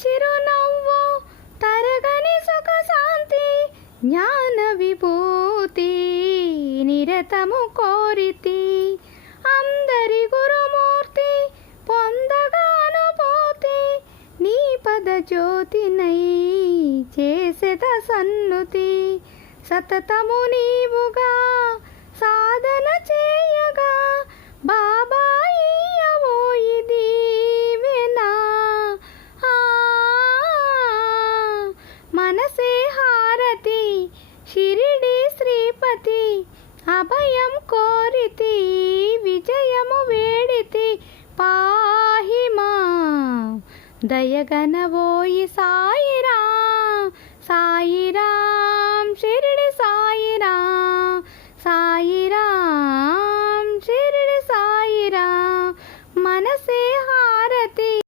చిరునవ్వు తరగని సుఖ శాంతి జ్ఞాన విభూతి నిరతము కోరితి అందరి గురుమూర్తి పొందగా అనుభూతి నీ పద జ్యోతినై చేసెద సన్నుతి సతతము నీవుగా సాధన చేయగా బాబా ఇయ్యవోయి దీవెనా మనసే హారతి షిరిడి శ్రీపతి అభయం కోరితి విజయము వేడితి పాహిమా దయగనవోయి సాయిరాం సాయిరాం షిరిడి